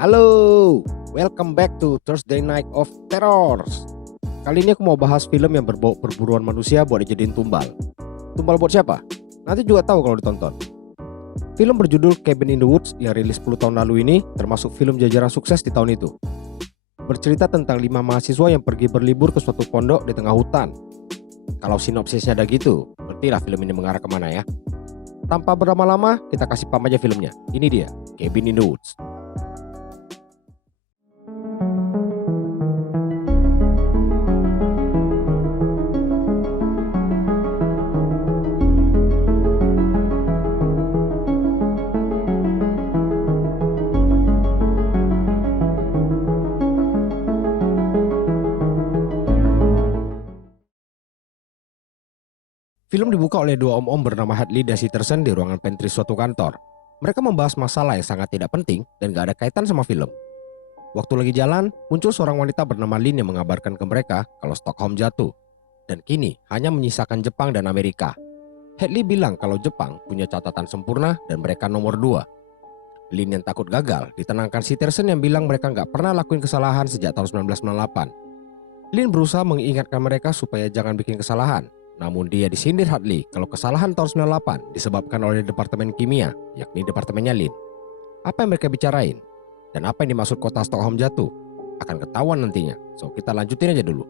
Halo, welcome back to Thursday Night of Terrors. Kali ini aku mau bahas film yang berbau perburuan manusia buat dijadiin tumbal. Tumbal buat siapa? Nanti juga tahu kalau ditonton. Film berjudul Cabin in the Woods yang rilis 10 tahun lalu ini termasuk film jajaran sukses di tahun itu. Bercerita tentang 5 mahasiswa yang pergi berlibur ke suatu pondok di tengah hutan. Kalau sinopsisnya ada gitu, berarti film ini mengarah kemana ya? Tanpa berlama-lama, kita kasih paham aja filmnya. Ini dia, Cabin in the Woods. Film dibuka oleh dua om-om bernama Hadley dan Sitterson di ruangan pantry suatu kantor. Mereka membahas masalah yang sangat tidak penting dan gak ada kaitan sama film. Waktu lagi jalan, muncul seorang wanita bernama Lynn yang mengabarkan ke mereka kalau Stockholm jatuh. Dan kini hanya menyisakan Jepang dan Amerika. Hadley bilang kalau Jepang punya catatan sempurna dan mereka nomor 2. Lynn yang takut gagal ditenangkan Sitterson yang bilang mereka gak pernah lakuin kesalahan sejak tahun 1998. Lynn berusaha mengingatkan mereka supaya jangan bikin kesalahan. Namun dia disindir Hadley kalau kesalahan tahun 98 disebabkan oleh Departemen Kimia, yakni departemennya Lynn. Apa yang mereka bicarain? Dan apa yang dimaksud kota Stockholm jatuh? Akan ketahuan nantinya, so kita lanjutin aja dulu.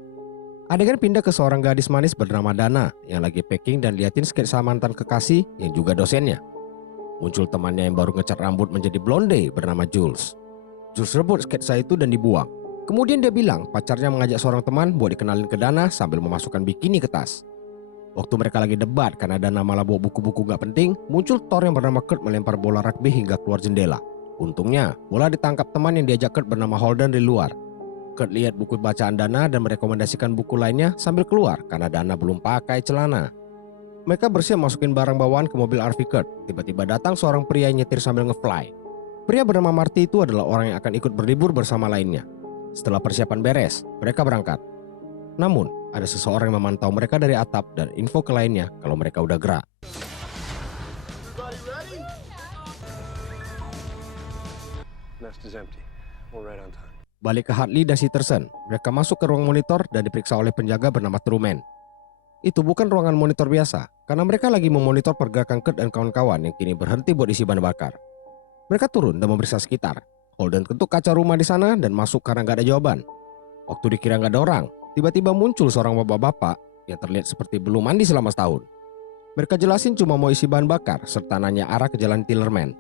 Adegan pindah ke seorang gadis manis bernama Dana yang lagi packing dan liatin sketsa mantan kekasih yang juga dosennya. Muncul temannya yang baru ngecat rambut menjadi blonde bernama Jules. Jules rebut sketsa itu dan dibuang. Kemudian dia bilang pacarnya mengajak seorang teman buat dikenalin ke Dana sambil memasukkan bikini ke tas. Waktu mereka lagi debat karena Dana malah bawa buku-buku gak penting, muncul Thor yang bernama Kurt melempar bola rugby hingga keluar jendela. Untungnya, bola ditangkap teman yang diajak Kurt bernama Holden di luar. Kurt lihat buku bacaan Dana dan merekomendasikan buku lainnya sambil keluar karena Dana belum pakai celana. Mereka bersiap masukin barang bawaan ke mobil RV Kurt. Tiba-tiba datang seorang pria yang nyetir sambil ngefly. Pria bernama Marty itu adalah orang yang akan ikut berlibur bersama lainnya. Setelah persiapan beres, mereka berangkat. Namun, ada seseorang yang memantau mereka dari atap dan info ke lainnya kalau mereka udah gerak. Balik ke Hadley dan Sitterson, mereka masuk ke ruang monitor dan diperiksa oleh penjaga bernama Truman. Itu bukan ruangan monitor biasa, karena mereka lagi memonitor pergerakan Kurt dan kawan-kawan yang kini berhenti buat isi bahan bakar. Mereka turun dan memeriksa sekitar. Holden ketuk kaca rumah di sana dan masuk karena gak ada jawaban. Waktu dikira gak ada orang, tiba-tiba muncul seorang bapak-bapak yang terlihat seperti belum mandi selama setahun. Mereka jelasin cuma mau isi bahan bakar serta nanya arah ke jalan Tillerman.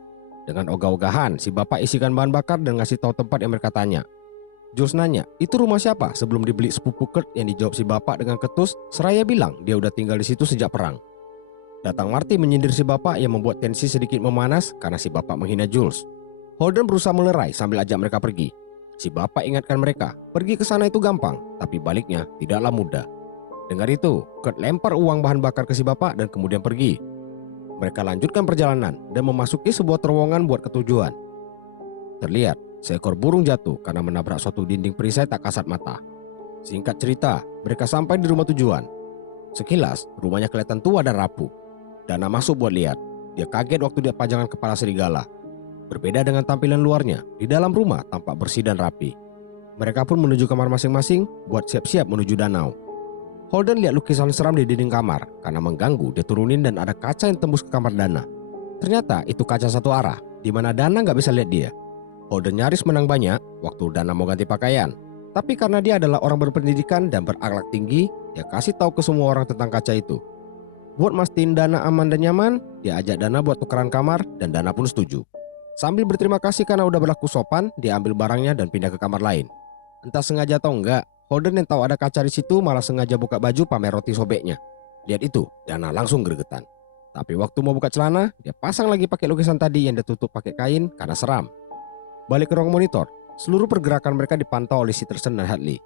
Dengan ogah-ogahan, si bapak isikan bahan bakar dan ngasih tahu tempat yang mereka tanya. Jules nanya, itu rumah siapa sebelum dibeli sepupu Kurt yang dijawab si bapak dengan ketus seraya bilang dia udah tinggal di situ sejak perang. Datang Marty menyindir si bapak yang membuat tensi sedikit memanas karena si bapak menghina Jules. Holden berusaha melerai sambil ajak mereka pergi. Si bapak ingatkan mereka, pergi ke sana itu gampang, tapi baliknya tidaklah mudah. Dengar itu, Kurt lempar uang bahan bakar ke si bapak dan kemudian pergi. Mereka lanjutkan perjalanan dan memasuki sebuah terowongan buat ketujuan. Terlihat, seekor burung jatuh karena menabrak suatu dinding perisai tak kasat mata. Singkat cerita, mereka sampai di rumah tujuan. Sekilas, rumahnya kelihatan tua dan rapuh. Dana masuk buat lihat. Dia kaget waktu dia pajangan kepala serigala. Berbeda dengan tampilan luarnya, di dalam rumah tampak bersih dan rapi. Mereka pun menuju kamar masing-masing buat siap-siap menuju danau. Holden lihat lukisan seram di dinding kamar. Karena mengganggu, dia turunin dan ada kaca yang tembus ke kamar Dana. Ternyata itu kaca satu arah, di mana Dana gak bisa lihat dia. Holden nyaris menang banyak waktu Dana mau ganti pakaian. Tapi karena dia adalah orang berpendidikan dan berakhlak tinggi, dia kasih tahu ke semua orang tentang kaca itu. Buat mastiin Dana aman dan nyaman, dia ajak Dana buat tukeran kamar dan Dana pun setuju. Sambil berterima kasih karena udah berlaku sopan, dia ambil barangnya dan pindah ke kamar lain. Entah sengaja atau enggak, Holden yang tahu ada kaca di situ malah sengaja buka baju pamer roti sobeknya. Lihat itu, Dana langsung gregetan. Tapi waktu mau buka celana, dia pasang lagi pakai lukisan tadi yang ditutup pakai kain karena seram. Balik ke ruang monitor, seluruh pergerakan mereka dipantau oleh Sitterson dan Hadley.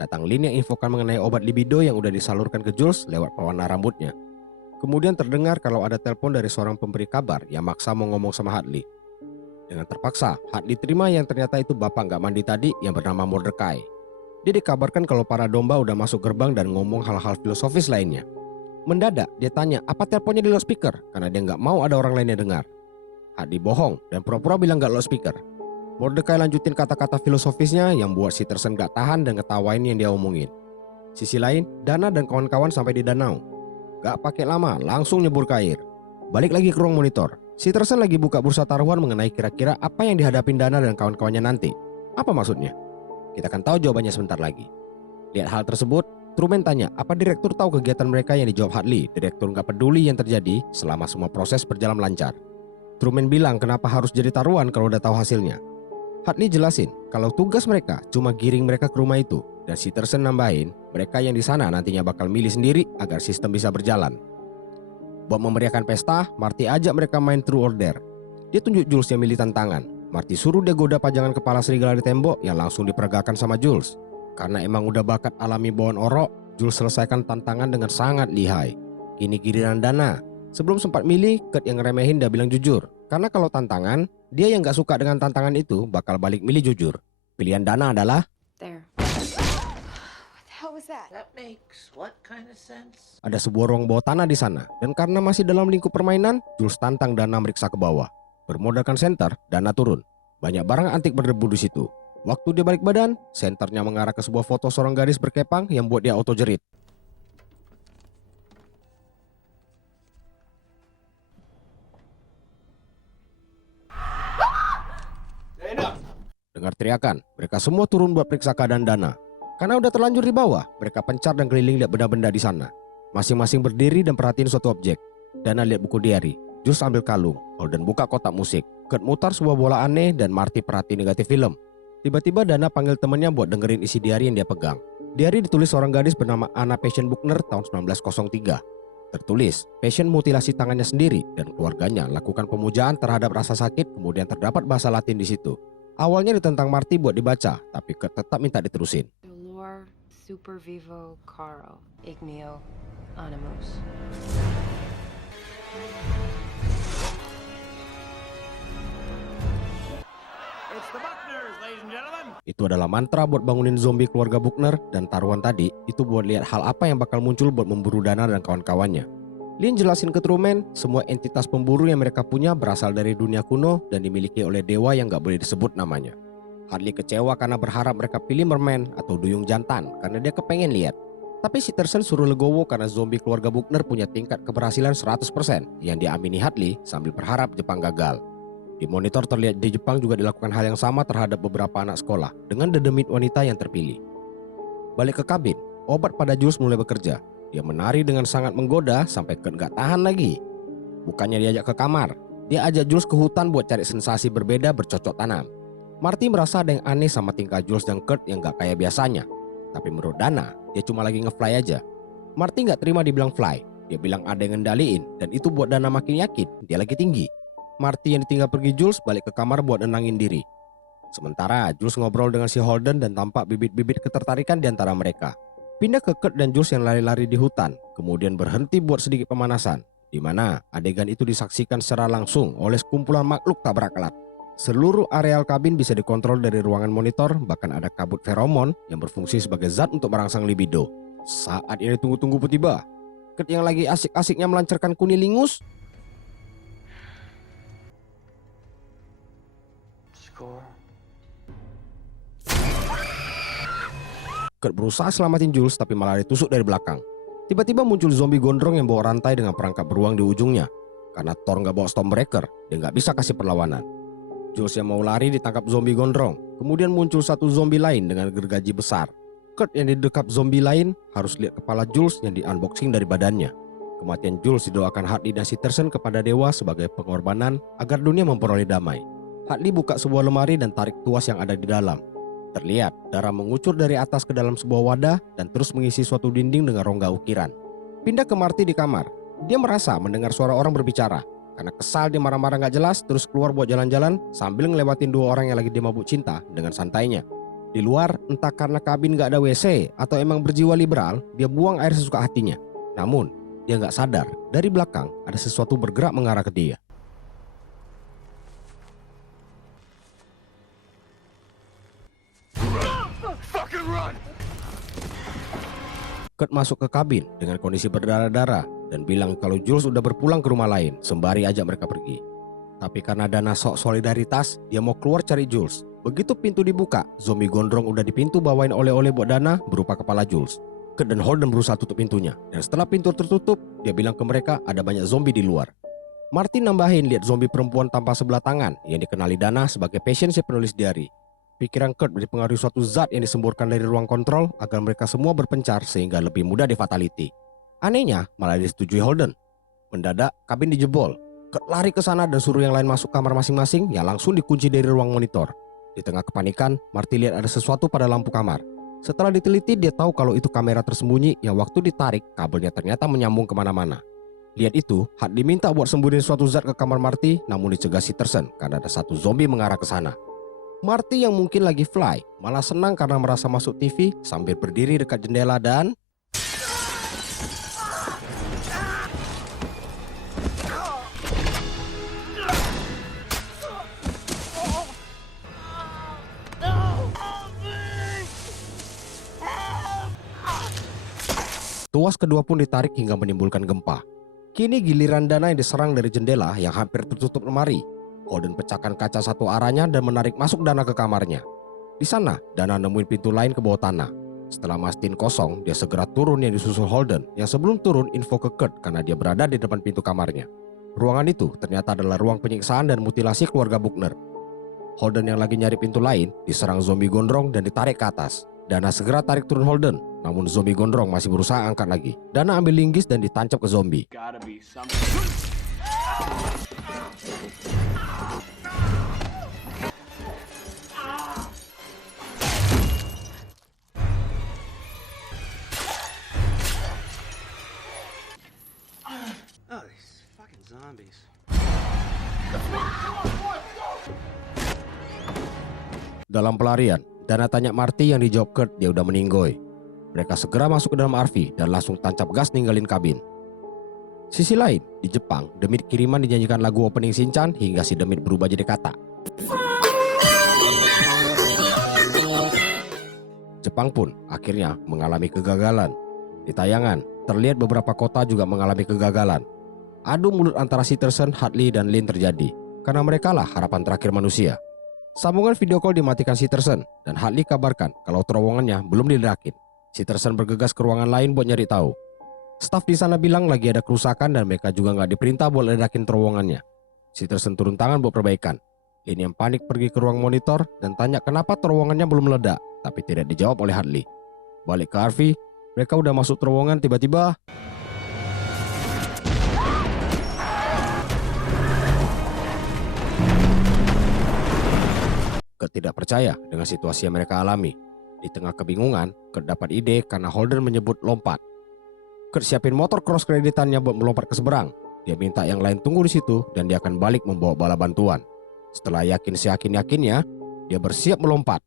Datang Lynn yang infokan mengenai obat libido yang udah disalurkan ke Jules lewat pewarna rambutnya. Kemudian terdengar kalau ada telepon dari seorang pemberi kabar yang maksa mau ngomong sama Hadley. Dengan terpaksa, Hadley terima yang ternyata itu bapak gak mandi tadi yang bernama Mordecai. Dia dikabarkan kalau para domba udah masuk gerbang dan ngomong hal-hal filosofis lainnya. Mendadak, dia tanya apa teleponnya di loudspeaker karena dia gak mau ada orang lainnya dengar. Hadley bohong dan pura-pura bilang gak loudspeaker. Mordecai lanjutin kata-kata filosofisnya yang buat si Tersen gak tahan dan ketawain yang dia omongin. Sisi lain, Dana dan kawan-kawan sampai di danau. Gak pakai lama, langsung nyebur ke air. Balik lagi ke ruang monitor. Si Tersen lagi buka bursa taruhan mengenai kira-kira apa yang dihadapin Dana dan kawan-kawannya nanti. Apa maksudnya? Kita akan tahu jawabannya sebentar lagi. Lihat hal tersebut, Truman tanya apa direktur tahu kegiatan mereka yang dijawab Hartley. Direktur gak peduli yang terjadi selama semua proses berjalan lancar. Truman bilang kenapa harus jadi taruhan kalau udah tahu hasilnya. Hartley jelasin kalau tugas mereka cuma giring mereka ke rumah itu. Dan si Tersen nambahin mereka yang di sana nantinya bakal milih sendiri agar sistem bisa berjalan. Buat memeriahkan pesta, Marty ajak mereka main True Order. Dia tunjuk Jules yang milih tantangan. Marty suruh dia goda pajangan kepala serigala di tembok yang langsung diperagakan sama Jules. Karena emang udah bakat alami bawaan orok, Jules selesaikan tantangan dengan sangat lihai. Kini giliran Dana. Sebelum sempat milih, Kurt yang ngeremehin dia bilang jujur. Karena kalau tantangan, dia yang gak suka dengan tantangan itu bakal balik milih jujur. Pilihan Dana adalah There. That makes what kind of sense? ada sebuah ruang bawah tanah di sana. Dan karena masih dalam lingkup permainan, Jules tantang Dana meriksa ke bawah. Bermodalkan senter, Dana turun. Banyak barang antik berdebu di situ. Waktu dia balik badan, senternya mengarah ke sebuah foto seorang gadis berkepang yang buat dia auto jerit. Dengar teriakan, mereka semua turun buat periksa keadaan Dana. Karena udah terlanjur di bawah, mereka pencar dan keliling lihat benda-benda di sana. Masing-masing berdiri dan perhatiin suatu objek. Dana lihat buku diary, Jules ambil kalung, Holden buka kotak musik, Kurt mutar sebuah bola aneh dan Marty perhatiin negatif film. Tiba-tiba Dana panggil temannya buat dengerin isi diary yang dia pegang. Diary ditulis seorang gadis bernama Anna Passion Buckner tahun 1903. Tertulis, Passion mutilasi tangannya sendiri dan keluarganya lakukan pemujaan terhadap rasa sakit, kemudian terdapat bahasa Latin di situ. Awalnya ditentang Marty buat dibaca, tapi Kurt tetap minta diterusin. Dolor super vivo caro igneo animus. It's the Buckners, ladies and gentlemen. Itu adalah mantra buat bangunin zombie keluarga Buckner, dan taruhan tadi itu buat lihat hal apa yang bakal muncul buat memburu Dana dan kawan-kawannya. Lin jelasin ke Truman, semua entitas pemburu yang mereka punya berasal dari dunia kuno dan dimiliki oleh dewa yang gak boleh disebut namanya. Hartley kecewa karena berharap mereka pilih merman atau duyung jantan karena dia kepengen lihat. Tapi si Tersen suruh legowo karena zombie keluarga Buckner punya tingkat keberhasilan 100% yang diamini Hartley sambil berharap Jepang gagal. Di monitor terlihat di Jepang juga dilakukan hal yang sama terhadap beberapa anak sekolah dengan dedemit wanita yang terpilih. Balik ke kabin, obat pada Jules mulai bekerja. Dia menari dengan sangat menggoda sampai Kurt gak tahan lagi. Bukannya diajak ke kamar, dia ajak Jules ke hutan buat cari sensasi berbeda bercocok tanam. Marty merasa ada yang aneh sama tingkah Jules dan Kurt yang gak kayak biasanya. Tapi menurut Dana, dia cuma lagi nge-fly aja. Marty gak terima dibilang fly. Dia bilang ada yang ngendaliin dan itu buat Dana makin yakin dia lagi tinggi. Marty yang ditinggal pergi Jules balik ke kamar buat nenangin diri. Sementara Jules ngobrol dengan si Holden dan tampak bibit-bibit ketertarikan di antara mereka. Pindah ke Kurt dan Jules yang lari-lari di hutan, kemudian berhenti buat sedikit pemanasan, di mana adegan itu disaksikan secara langsung oleh sekumpulan makhluk tak berakal. Seluruh areal kabin bisa dikontrol dari ruangan monitor, bahkan ada kabut feromon yang berfungsi sebagai zat untuk merangsang libido. Saat ini tunggu-tunggu tiba, Kurt yang lagi asik-asiknya melancarkan kunilingus, Kurt berusaha selamatin Jules tapi malah ditusuk dari belakang. Tiba-tiba muncul zombie gondrong yang bawa rantai dengan perangkap beruang di ujungnya. Karena Thor gak bawa Stormbreaker, dia gak bisa kasih perlawanan. Jules yang mau lari ditangkap zombie gondrong. Kemudian muncul satu zombie lain dengan gergaji besar. Kurt yang didekap zombie lain harus lihat kepala Jules yang di-unboxing dari badannya. Kematian Jules didoakan Hartley dan si Tersen kepada dewa sebagai pengorbanan agar dunia memperoleh damai. Hartley buka sebuah lemari dan tarik tuas yang ada di dalam. Terlihat darah mengucur dari atas ke dalam sebuah wadah dan terus mengisi suatu dinding dengan rongga ukiran. Pindah ke Marty di kamar. Dia merasa mendengar suara orang berbicara. Karena kesal dia marah-marah gak jelas, terus keluar buat jalan-jalan sambil ngelewatin dua orang yang lagi dia mabuk cinta dengan santainya. Di luar, entah karena kabin gak ada WC atau emang berjiwa liberal, dia buang air sesuka hatinya. Namun, dia gak sadar dari belakang ada sesuatu bergerak mengarah ke dia. Kurt masuk ke kabin dengan kondisi berdarah-darah dan bilang kalau Jules udah berpulang ke rumah lain sembari ajak mereka pergi. Tapi karena Dana sok solidaritas, dia mau keluar cari Jules. Begitu pintu dibuka, zombie gondrong udah di pintu bawain oleh-oleh buat Dana berupa kepala Jules. Kurt dan Holden berusaha tutup pintunya, dan setelah pintu tertutup, dia bilang ke mereka ada banyak zombie di luar. Marty nambahin lihat zombie perempuan tanpa sebelah tangan yang dikenali Dana sebagai passion si penulis diary. Pikiran Kurt dipengaruhi suatu zat yang disemburkan dari ruang kontrol agar mereka semua berpencar sehingga lebih mudah di-fatality. Anehnya, malah disetujui Holden. Mendadak, kabin dijebol. Kurt lari ke sana dan suruh yang lain masuk kamar masing-masing yang langsung dikunci dari ruang monitor. Di tengah kepanikan, Marty lihat ada sesuatu pada lampu kamar. Setelah diteliti, dia tahu kalau itu kamera tersembunyi yang waktu ditarik, kabelnya ternyata menyambung kemana-mana. Lihat itu, Hart diminta buat sembunyiin suatu zat ke kamar Marty, namun dicegah Sitterson karena ada satu zombie mengarah ke sana. Marty yang mungkin lagi fly, malah senang karena merasa masuk TV sambil berdiri dekat jendela dan... Tuas kedua pun ditarik hingga menimbulkan gempa. Kini giliran Dana yang diserang dari jendela yang hampir tertutup lemari. Holden pecahkan kaca satu arahnya dan menarik masuk Dana ke kamarnya. Di sana, Dana nemuin pintu lain ke bawah tanah. Setelah mastiin kosong, dia segera turun yang disusul Holden yang sebelum turun info ke Kurt karena dia berada di depan pintu kamarnya. Ruangan itu ternyata adalah ruang penyiksaan dan mutilasi keluarga Buckner. Holden yang lagi nyari pintu lain diserang zombie gondrong dan ditarik ke atas. Dana segera tarik turun Holden, namun zombie gondrong masih berusaha angkat lagi. Dana ambil linggis dan ditancap ke zombie. Oh, these fucking zombies. Dalam pelarian, Dana tanya Marty yang dijawab Kurt dia udah meninggoy. Mereka segera masuk ke dalam RV dan langsung tancap gas ninggalin kabin. Sisi lain, di Jepang, Demit kiriman dinyanyikan lagu opening Shinchan hingga si Demit berubah jadi kata. Jepang pun akhirnya mengalami kegagalan. Di tayangan, terlihat beberapa kota juga mengalami kegagalan. Adu mulut antara Sitterson, Hartley, dan Lin terjadi karena merekalah harapan terakhir manusia. Sambungan video call dimatikan Sitterson dan Hartley kabarkan kalau terowongannya belum dilerakin. Sitterson bergegas ke ruangan lain buat nyari tahu. Staf di sana bilang lagi ada kerusakan dan mereka juga nggak diperintah buat ledakin terowongannya. Sitterson turun tangan buat perbaikan. Lin yang panik pergi ke ruang monitor dan tanya kenapa terowongannya belum meledak, tapi tidak dijawab oleh Hartley. Balik ke RV, mereka udah masuk terowongan tiba-tiba. Kurt tidak percaya dengan situasi yang mereka alami. Di tengah kebingungan, Kurt dapat ide karena Holden menyebut lompat. Kurt siapin motor cross kreditannya buat melompat ke seberang. Dia minta yang lain tunggu di situ dan dia akan balik membawa bala bantuan. Setelah yakin seyakin-yakinnya, dia bersiap melompat.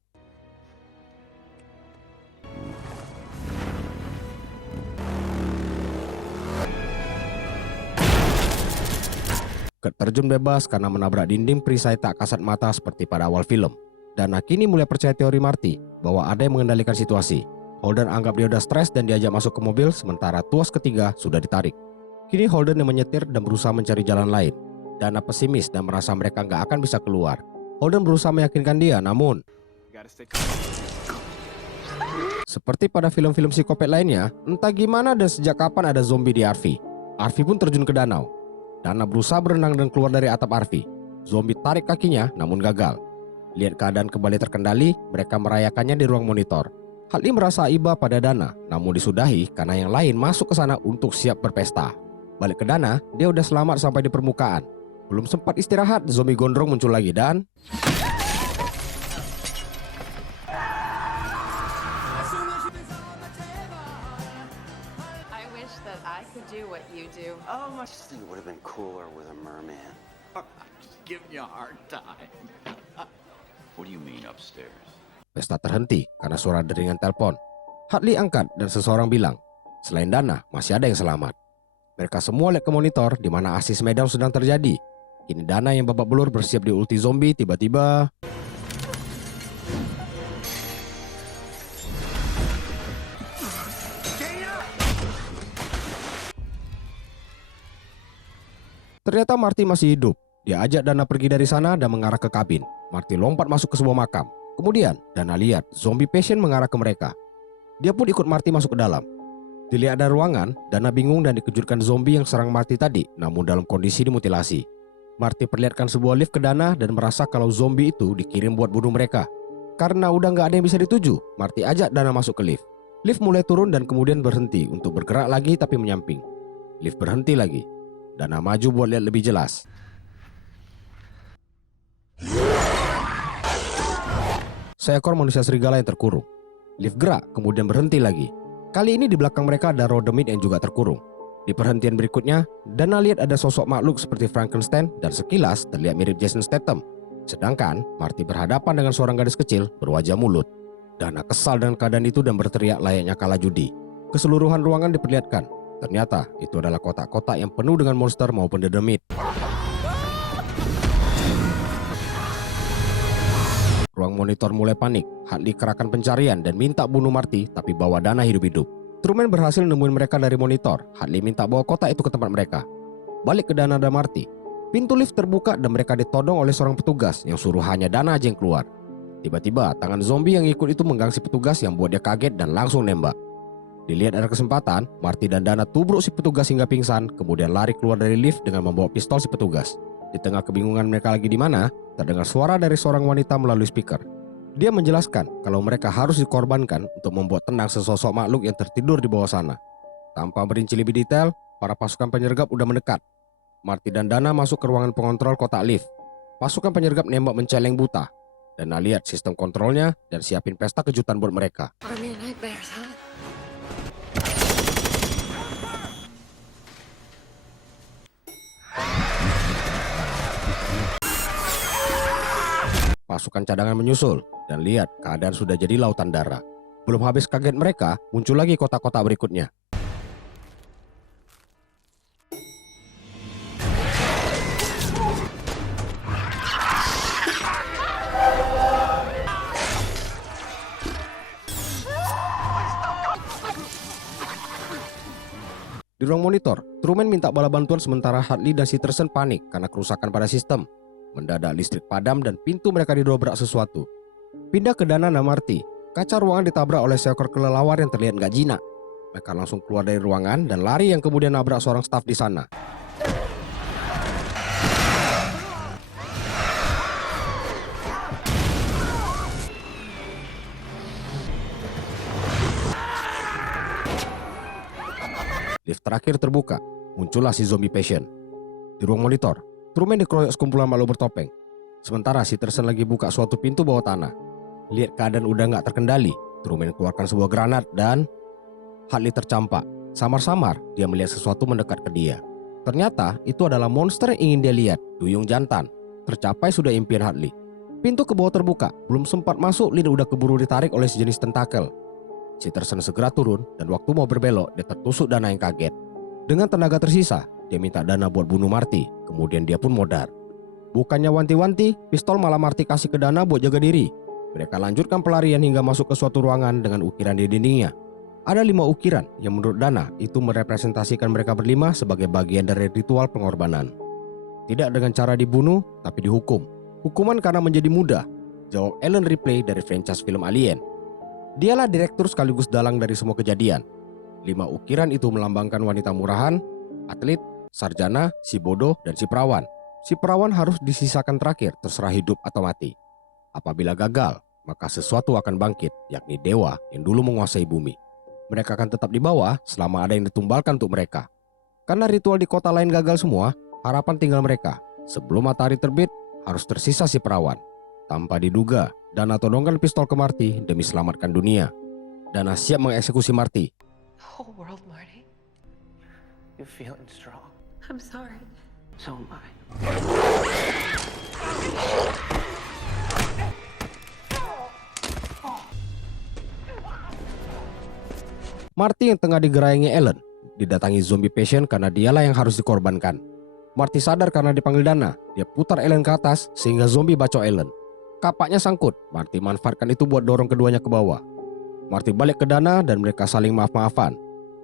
Kurt terjun bebas karena menabrak dinding perisai tak kasat mata seperti pada awal film. Dan kini mulai percaya teori Marty bahwa ada yang mengendalikan situasi. Holden anggap dia udah stres dan diajak masuk ke mobil sementara tuas ketiga sudah ditarik. Kini Holden yang menyetir dan berusaha mencari jalan lain. Dana pesimis dan merasa mereka nggak akan bisa keluar. Holden berusaha meyakinkan dia, namun seperti pada film-film psikopat lainnya, entah gimana dan sejak kapan ada zombie di RV. RV pun terjun ke danau. Dana berusaha berenang dan keluar dari atap RV. Zombie tarik kakinya namun gagal. Lihat keadaan kembali terkendali, mereka merayakannya di ruang monitor. Hartley merasa iba pada Dana, namun disudahi karena yang lain masuk ke sana untuk siap berpesta. Balik ke Dana, dia udah selamat sampai di permukaan. Belum sempat istirahat, zombie gondrong muncul lagi dan... I wish that I could do what you do. Oh, I just think it would have been cooler with a merman. Just giving you a hard time. What do you mean upstairs? Pesta terhenti karena suara deringan telepon. Hartley angkat dan seseorang bilang, selain Dana, masih ada yang selamat. Mereka semua lihat ke monitor di mana aksi Smackdown sedang terjadi. Kini Dana yang babak belur bersiap di ulti zombie tiba-tiba... Ternyata Marty masih hidup. Dia ajak Dana pergi dari sana dan mengarah ke kabin. Marty lompat masuk ke sebuah makam. Kemudian Dana lihat zombie patient mengarah ke mereka. Dia pun ikut Marty masuk ke dalam. Dilihat ada ruangan, Dana bingung dan dikejutkan zombie yang serang Marty tadi, namun dalam kondisi dimutilasi. Marty perlihatkan sebuah lift ke Dana dan merasa kalau zombie itu dikirim buat bunuh mereka. Karena udah nggak ada yang bisa dituju, Marty ajak Dana masuk ke lift. Lift mulai turun dan kemudian berhenti untuk bergerak lagi tapi menyamping. Lift berhenti lagi. Dana maju buat lihat lebih jelas. Seekor manusia serigala yang terkurung. Lift gerak kemudian berhenti lagi. Kali ini di belakang mereka ada Rodemit yang juga terkurung. Di perhentian berikutnya, Dana lihat ada sosok makhluk seperti Frankenstein dan sekilas terlihat mirip Jason Statham. Sedangkan Marty berhadapan dengan seorang gadis kecil berwajah mulut. Dana kesal dengan keadaan itu dan berteriak layaknya kalah judi. Keseluruhan ruangan diperlihatkan. Ternyata itu adalah kotak-kotak yang penuh dengan monster maupun Rodemit. Ruang monitor mulai panik. Hadley kerahkan pencarian dan minta bunuh Marty tapi bawa Dana hidup-hidup. Truman berhasil nemuin mereka dari monitor. Hadley minta bawa kotak itu ke tempat mereka. Balik ke Dana dan Marty. Pintu lift terbuka dan mereka ditodong oleh seorang petugas yang suruh hanya Dana aja yang keluar. Tiba-tiba tangan zombie yang ikut itu mengganggu si petugas yang buat dia kaget dan langsung nembak. Dilihat ada kesempatan, Marty dan Dana tubruk si petugas hingga pingsan, kemudian lari keluar dari lift dengan membawa pistol si petugas. Di tengah kebingungan mereka lagi di mana, terdengar suara dari seorang wanita melalui speaker. Dia menjelaskan kalau mereka harus dikorbankan untuk membuat tenang sesosok makhluk yang tertidur di bawah sana. Tanpa merinci lebih detail, para pasukan penyergap udah mendekat. Marty dan Dana masuk ke ruangan pengontrol kotak lift. Pasukan penyergap nembak menceleng buta. Dana lihat sistem kontrolnya dan siapin pesta kejutan buat mereka. Army of nightmares, huh? Pasukan cadangan menyusul dan lihat keadaan sudah jadi lautan darah. Belum habis kaget mereka, muncul lagi kotak-kotak berikutnya. Di ruang monitor, Truman minta bala bantuan sementara Hadley dan Sitterson panik karena kerusakan pada sistem. Mendadak listrik padam dan pintu mereka didobrak sesuatu. Pindah ke Dana dan Marty. Kaca ruangan ditabrak oleh seekor kelelawar yang terlihat gak jinak. Mereka langsung keluar dari ruangan dan lari yang kemudian nabrak seorang staf di sana. Lift terakhir terbuka. Muncullah si zombie patient. Di ruang monitor, Truman dikeroyok sekumpulan makhluk bertopeng. Sementara Sitterson lagi buka suatu pintu bawah tanah. Lihat keadaan udah gak terkendali, Truman keluarkan sebuah granat dan Hadley tercampak. Samar-samar dia melihat sesuatu mendekat ke dia. Ternyata itu adalah monster yang ingin dia lihat, duyung jantan. Tercapai sudah impian Hadley. Pintu ke bawah terbuka, belum sempat masuk Lin udah keburu ditarik oleh sejenis tentakel. Sitterson segera turun dan waktu mau berbelok dia tertusuk Dana yang kaget. Dengan tenaga tersisa, dia minta Dana buat bunuh Marty, kemudian dia pun modar. Bukannya wanti-wanti, pistol malah Marty kasih ke Dana buat jaga diri. Mereka lanjutkan pelarian hingga masuk ke suatu ruangan dengan ukiran di dindingnya. Ada 5 ukiran yang menurut Dana itu merepresentasikan mereka berlima sebagai bagian dari ritual pengorbanan. Tidak dengan cara dibunuh, tapi dihukum. Hukuman karena menjadi muda, jawab Ellen Ripley dari franchise film Alien. Dialah direktur sekaligus dalang dari semua kejadian. 5 ukiran itu melambangkan wanita murahan, atlet, sarjana, si bodoh, dan si perawan. Si perawan harus disisakan terakhir, terserah hidup atau mati. Apabila gagal, maka sesuatu akan bangkit, yakni dewa yang dulu menguasai bumi. Mereka akan tetap di bawah selama ada yang ditumbalkan untuk mereka. Karena ritual di kota lain gagal semua, harapan tinggal mereka. Sebelum matahari terbit, harus tersisa si perawan. Tanpa diduga, Dana todongkan pistol ke Marty demi selamatkan dunia. Dana siap mengeksekusi Marty. The whole world, Marty. You're feeling strong. I'm sorry. So am I. Marty yang tengah digerayangi Ellen didatangi zombie patient karena dialah yang harus dikorbankan. Marty sadar karena dipanggil Dana. Dia putar Ellen ke atas sehingga zombie bacok Ellen. Kapaknya sangkut. Marty manfaatkan itu buat dorong keduanya ke bawah. Marty balik ke Dana dan mereka saling maaf-maafan.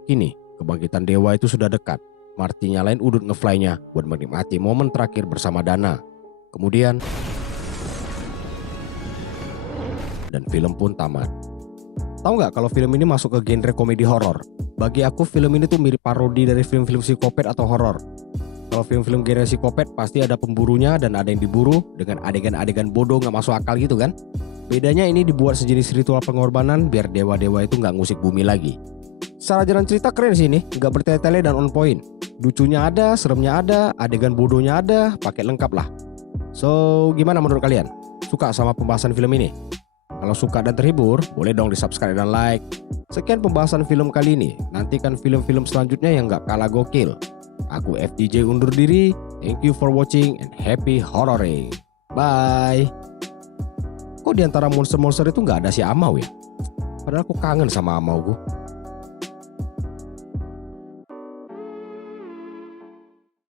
Kini kebangkitan dewa itu sudah dekat. Marty nyalain udut ngefly-nya buat menikmati momen terakhir bersama Dana. Kemudian dan film pun tamat. Tahu nggak kalau film ini masuk ke genre komedi horor? Bagi aku film ini tuh mirip parodi dari film-film psikopat atau horor. Kalau film-film genre psikopat pasti ada pemburunya dan ada yang diburu dengan adegan-adegan bodoh nggak masuk akal gitu kan. Bedanya ini dibuat sejenis ritual pengorbanan biar dewa-dewa itu nggak ngusik bumi lagi. Secara jalan cerita keren sih ini, nggak bertele-tele dan on point. Lucunya ada, seremnya ada, adegan bodohnya ada, paket lengkap lah. So, gimana menurut kalian? Suka sama pembahasan film ini? Kalau suka dan terhibur, boleh dong di subscribe dan like. Sekian pembahasan film kali ini. Nantikan film-film selanjutnya yang gak kalah gokil. Aku FDJ undur diri. Thank you for watching and happy horroring. Bye. Kok diantara monster-monster itu gak ada si Amau ya? Padahal aku kangen sama Amau gue.